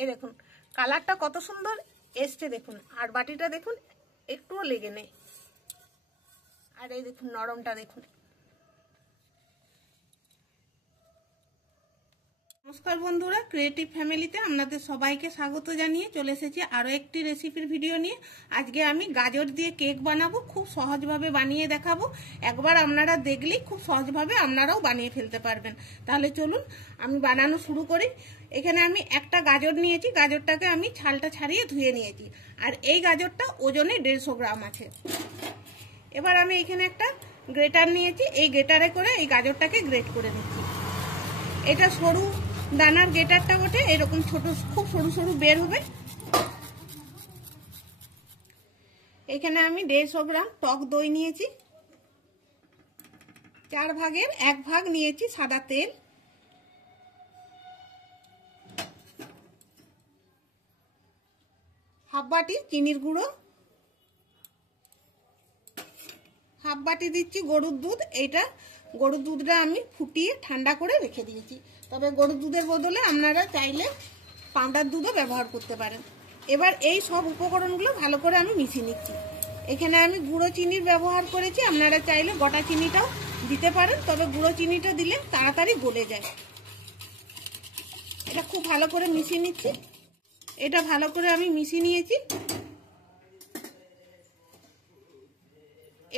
এই দেখুন কালারটা কত সুন্দর এসছে দেখুন, আর বাটিটা দেখুন একটুও লেগে নেই। আর এই দেখুন নরমটা দেখুন। নমস্কার বন্ধুরা, ক্রিয়েটিভ ফ্যামিলিতে আপনাদের সবাইকে স্বাগত জানিয়ে চলে এসেছি আরও একটি রেসিপির ভিডিও নিয়ে। আজকে আমি গাজর দিয়ে কেক বানাবো, খুব সহজভাবে বানিয়ে দেখাবো। একবার আপনারা দেখলেই খুব সহজভাবে আপনারাও বানিয়ে ফেলতে পারবেন। তাহলে চলুন আমি বানানো শুরু করি। এখানে আমি একটা গাজর নিয়েছি, গাজরটাকে আমি ছালটা ছাড়িয়ে ধুয়ে নিয়েছি। আর এই গাজরটা ওজনে 150 গ্রাম আছে। এবার আমি এখানে একটা গ্রেটার নিয়েছি, এই গ্রেটারে করে এই গাজরটাকে গ্রেট করে নিচ্ছি। এটা সরু দানার গ্রেটারটা বটে, এরকম ছোট খুব সরু সরু বের হবে। এখানে আমি 150 গ্রাম টক দই নিয়েছি, 4 ভাগের 1 ভাগ নিয়েছি সাদা তেল, হাফ বাটি চিনির গুঁড়ো, হাফ বাটি দিচ্ছি গরুর দুধ। এইটা গরুর দুধটা আমি ফুটিয়ে ঠান্ডা করে রেখে দিয়েছি, তবে গরুর দুধের বদলে আপনারা চাইলে পাউডার দুধও ব্যবহার করতে পারেন। এবার এই সব উপকরণগুলো ভালো করে আমি মিশিয়ে নিচ্ছি। এখানে আমি গুঁড়ো চিনির ব্যবহার করেছি, আপনারা চাইলে গোটা চিনিটাও দিতে পারেন, তবে গুঁড়ো চিনিটা দিলে তাড়াতাড়ি গলে যায়। এটা খুব ভালো করে মিশিয়ে নিচ্ছি। এটা ভালো করে আমি মিশিয়ে নিয়েছি।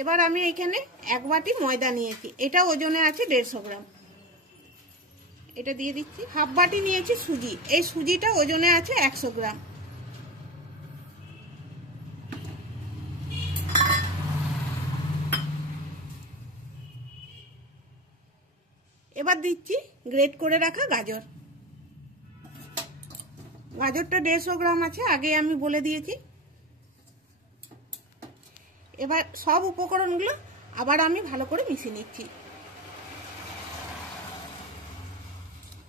এবার আমি এখানে 1 বাটি ময়দা নিয়েছি, এটা ওজনে আছে 150 গ্রাম। এটা দিয়ে দিচ্ছি। হাফ বাটি নিয়েছি সুজি, এই সুজিটা ওজনে আছে 100 গ্রাম। এবার দিচ্ছি গ্রেট করে রাখা গাজর। গাজরটা 150 গ্রাম আছে, আগে আমি বলে দিয়েছি। এবার সব উপকরণগুলো আবার আমি ভালো করে মিশিয়ে নিচ্ছি।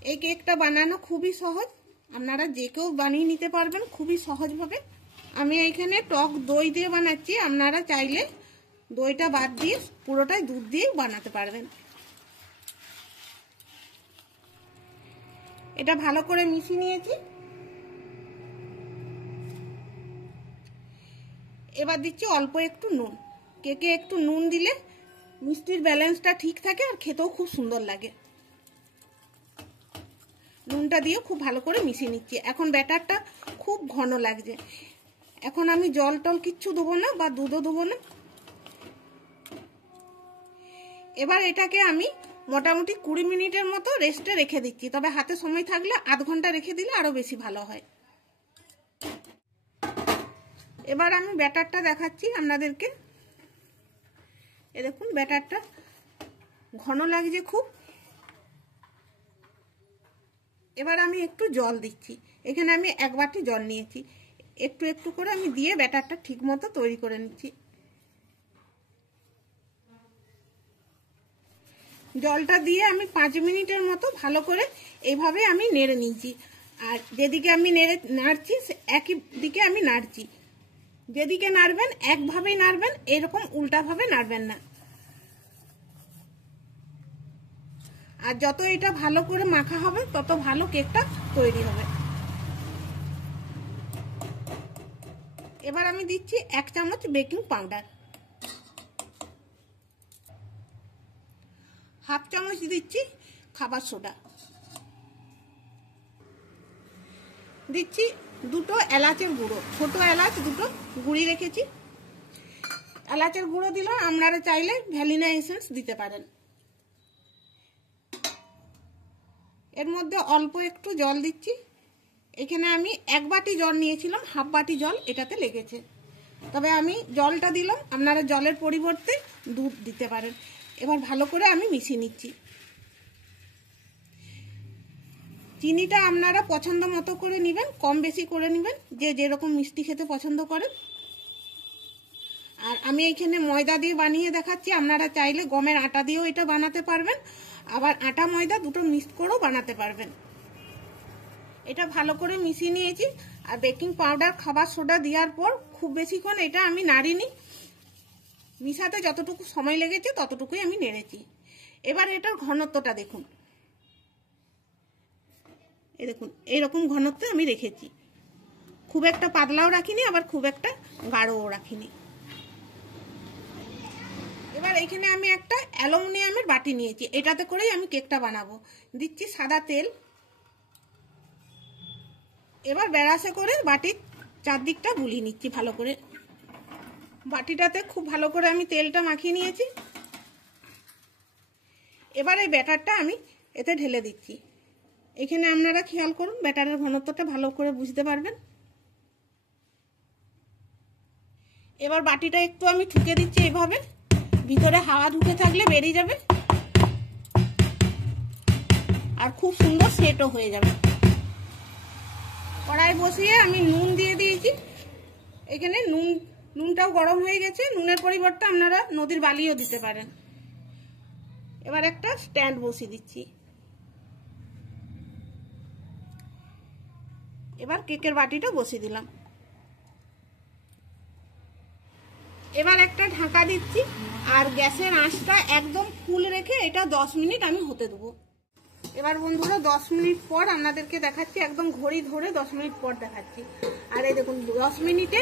এই কেকটা বানানো খুবই সহজ, আপনারা যে কেউ বানিয়ে নিতে পারবেন খুবই সহজভাবে। আমি এখানে টক দই দিয়ে বানাচ্ছি, আপনারা চাইলে দইটা বাদ দিয়ে পুরোটাই দুধ দিয়ে বানাতে পারবেন। এটা ভালো করে মিশিয়ে নিয়েছি। এবার দিচ্ছি অল্প একটু নুন। কেকে একটু নুন দিলে মিষ্টির ব্যালেন্সটা ঠিক থাকে আর খেতেও খুব সুন্দর লাগে। নুনটা দিয়ে খুব ভালো করে মিশিয়ে নিচ্ছি। এখন ব্যাটারটা খুব ঘন লাগছে, এখন আমি জল টল কিচ্ছু দেবো না বা দুধও দেবো না। এবার এটাকে আমি মোটামুটি 20 মিনিটের মতো রেস্টে রেখে দিচ্ছি, তবে হাতে সময় থাকলে আধ ঘন্টা রেখে দিলে আরো বেশি ভালো হয়। এবার আমি ব্যাটারটা দেখাচ্ছি আপনাদেরকে। এ দেখুন ব্যাটারটা ঘন লাগছে খুব। এবার আমি একটু জল দিচ্ছি, এখানে আমি 1 বাটি জল নিয়েছি, একটু একটু করে আমি দিয়ে ব্যাটারটা ঠিক মতো তৈরি করে নিচ্ছি। জলটা দিয়ে আমি 5 মিনিটের মতো ভালো করে এইভাবে আমি নেড়ে নিয়েছি। আর যেদিকে আমি নাড়ছি একই দিকে আমি নাড়ছি। যেদিকে নাড়বেন একভাবেই নাড়বেন, এরকম উল্টাভাবে নাড়বেন না। আর যত এটা ভালো করে মাখা হবে তত ভালো কেকটা তৈরি হবে। এবার আমি দিচ্ছি 1 চামচ বেকিং পাউডার, হাফ চামচ দিচ্ছি খাবার সোডা, দিচ্ছি 2টো এলাচের গুঁড়ো, ছোট এলাচ 2টো গুঁড়ি রেখেছি। এলাচের গুঁড়ো দিলে আপনারা চাইলে ভ্যানিলা এসেন্স দিতে পারেন। এর মধ্যে অল্প একটু জল দিচ্ছি। এখানে আমি 1 বাটি জল নিয়েছিলাম, হাফ বাটি জল এটাতে লেগেছে, তবে আমি জলটা দিলাম, আপনারা জলের পরিবর্তে দুধ দিতে পারেন। এবার ভালো করে আমি মিশিয়ে নিচ্ছি। চিনিটা আপনারা পছন্দ মতো করে নেবেন, কম বেশি করে নেবেন, যে যেরকম মিষ্টি খেতে পছন্দ করেন। আর আমি এখানে ময়দা দিয়ে বানিয়ে দেখাচ্ছি, আপনারা চাইলে গমের আটা দিয়েও এটা বানাতে পারবেন, আবার আটা ময়দা দুটো মিক্স করেও বানাতে পারবেন। এটা ভালো করে মিশিয়ে নিয়েছি। আর বেকিং পাউডার খাবার সোডা দেওয়ার পর খুব বেশিক্ষণ এটা আমি নাড়িনি, মিশাতে যতটুকু সময় লেগেছে ততটুকুই আমি নেড়েছি। এবার এটার ঘনত্বটা দেখুন, এই দেখুন এইরকম ঘনত্বে আমি রেখেছি, খুব একটা পাতলাও রাখিনি আবার খুব একটা গাঢ়ও রাখিনি। এবার এখানে আমি একটা অ্যালুমিনিয়ামের বাটি নিয়েছি, এটাতে করেই আমি কেকটা বানাবো। দিচ্ছি সাদা তেল। এবার ব্রাশে করে বাটির চারদিকটা বুলিয়ে নিচ্ছি ভালো করে। বাটিটাতে খুব ভালো করে আমি তেলটা মাখিয়ে নিয়েছি। এবার এই ব্যাটারটা আমি এতে ঢেলে দিচ্ছি। এখানে আপনারা খেয়াল করুন, ব্যাটারের ঘনত্বটা ভালো করে বুঝতে পারবেন। এবার বাটিটা একটু আমি ঠুকে দিচ্ছি এইভাবে, ভিতরে হাওয়া ঢুকে থাকলে বেরিয়ে যাবে আর খুব সুন্দর সেটও হয়ে যাবে। কড়াই বসিয়ে আমি নুন দিয়ে দিয়েছি। এখানে নুনটাও গরম হয়ে গেছে, নুনের পরিবর্তে আপনারা নদীর বালিও দিতে পারেন। এবার একটা স্ট্যান্ড বসিয়ে দিচ্ছি। এবার কেকের বাটিটা বসিয়ে দিলাম। এবার একটা ঢাকা দিচ্ছি আর গ্যাসের আঁচটা একদম ফুল রেখে এটা 10 মিনিট আমি হতে দেবো। এবার বন্ধুরা 10 মিনিট পর আপনাদেরকে দেখাচ্ছি, একদম ঘড়ি ধরে 10 মিনিট পর দেখাচ্ছি। আর এই দেখুন 10 মিনিটে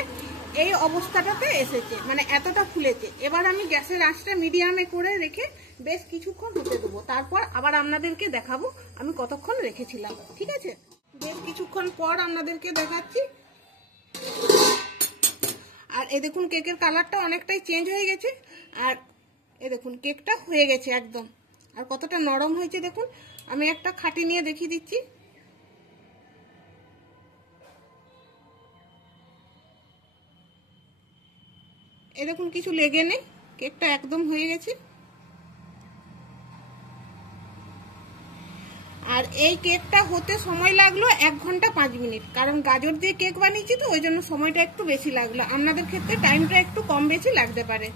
এই অবস্থাটাতে এসেছে, মানে এতটা ফুলেছে। এবার আমি গ্যাসের আঁচটা মিডিয়ামে করে রেখে বেশ কিছুক্ষণ হতে দেবো, তারপর আবার আপনাদেরকে দেখাবো আমি কতক্ষণ রেখেছিলাম। ঠিক আছে, বেশ কিছুক্ষণ পর আপনাদেরকে দেখাচ্ছি। আর এই দেখুন কেকের কালারটা অনেকটাই চেঞ্জ হয়ে গেছে। আর এই দেখুন কেকটা হয়ে গেছে একদম, আর কতটা নরম হয়েছে দেখুন। আমি একটা খাটি নিয়ে দেখিয়ে দিচ্ছি। এই দেখুন কিছু লেগে নেই, কেকটা একদম হয়ে গেছে। আর এই কেকটা হতে সময় লাগলো 1 ঘন্টা 5 মিনিট, কারণ গাজর দিয়ে কেক বানিয়েছি তো ওই জন্য সময়টা একটু বেশি লাগলো। আপনাদের ক্ষেত্রে টাইমটা একটু কম বেশি লাগতে পারে।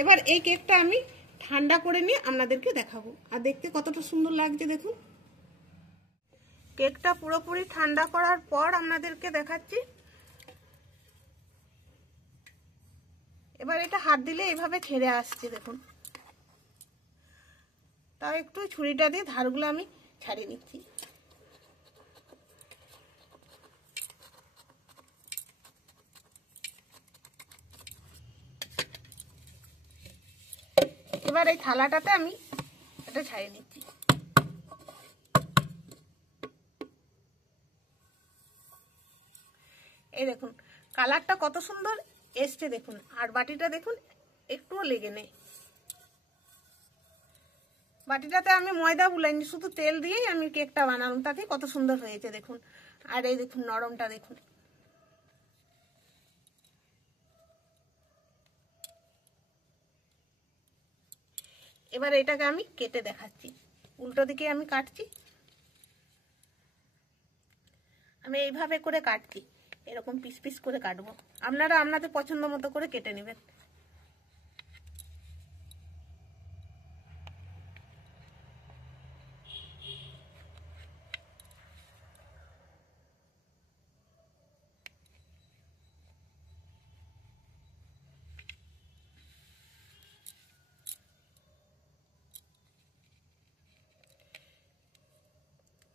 এবার এই কেকটা আমি ঠান্ডা করে নিয়ে আপনাদেরকে দেখাবো, আর দেখতে কতটা সুন্দর লাগছে দেখুন। কেকটা পুরোপুরি ঠান্ডা করার পর আপনাদেরকে দেখাচ্ছি। এবার এটা হাত দিলে এইভাবে ছেড়ে আসছে দেখুন, তাও একটু ছুরিটা দিয়ে ধারগুলো আমি ছাড়িয়ে নিচ্ছি। এবার এই থালাটাতে আমি এটা ছাড়িয়ে নিচ্ছি। এই দেখুন কালারটা কত সুন্দর এসছে দেখুন, আর বাটিটা দেখুন একটুও লেগে নেই। বাটিটাতে আমি ময়দা বুলাইনি, শুধু তেল দিয়েই আমি কেকটা বানালাম, তাতে কত সুন্দর হয়েছে দেখুন। আর এই দেখুন নরমটা দেখুন। এবার এটাকে আমি কেটে দেখাচ্ছি, উল্টো দিকে আমি কাটছি। আমি এইভাবে করে কাটছি, এরকম পিস পিস করে কাটবো। আপনারা আপনাদের পছন্দ মতো করে কেটে নেবেন।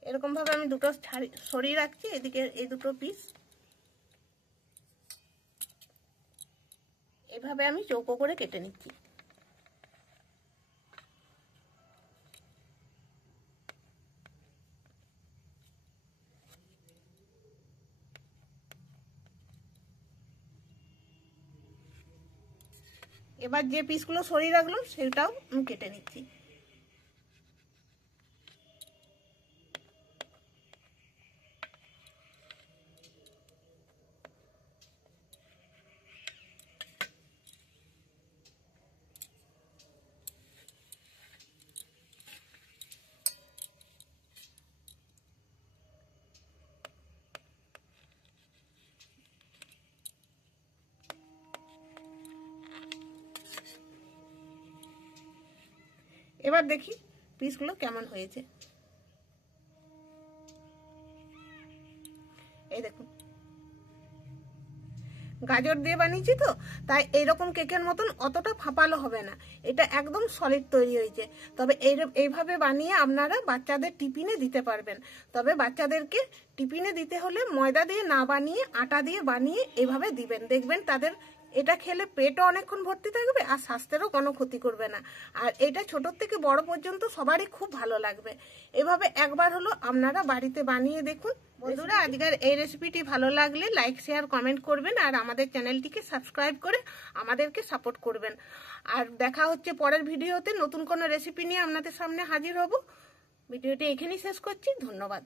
এরকম ভাবে আমি দুটো সরিয়ে রাখছি, এদিকে এই দুটো পিস এভাবে আমি চৌকো করে কেটে নিচ্ছি। এবার যে পিসগুলো সরিয়ে রাখলাম সেটাও আমি কেটে নিচ্ছি। এবার দেখি পিসগুলো কেমন হয়েছে। এই দেখুন গাজর দিয়ে বানিয়েছি তো, তাই এইরকম কেকের মতন অতটা ফাঁপালো হবে না, এটা একদম সলিড তৈরি হয়েছে। তবে এইভাবে বানিয়ে আপনারা বাচ্চাদের টিফিনে দিতে পারবেন। তবে বাচ্চাদেরকে টিফিনে দিতে হলে ময়দা দিয়ে না বানিয়ে আটা দিয়ে বানিয়ে এভাবে দিবেন, দেখবেন তাদের এটা খেলে পেটও অনেকক্ষণ ভর্তি থাকবে আর স্বাস্থ্যেরও কোনো ক্ষতি করবে না। আর এটা ছোট থেকে বড় পর্যন্ত সবারই খুব ভালো লাগবে। এভাবে একবার হলো আপনারা বাড়িতে বানিয়ে দেখুন। বন্ধুরা, আজকের এই রেসিপিটি ভালো লাগলে লাইক শেয়ার কমেন্ট করবেন আর আমাদের চ্যানেলটিকে সাবস্ক্রাইব করে আমাদেরকে সাপোর্ট করবেন। আর দেখা হচ্ছে পরের ভিডিওতে নতুন কোনো রেসিপি নিয়ে আপনাদের সামনে হাজির হব। ভিডিওটি এখানেই শেষ করছি, ধন্যবাদ।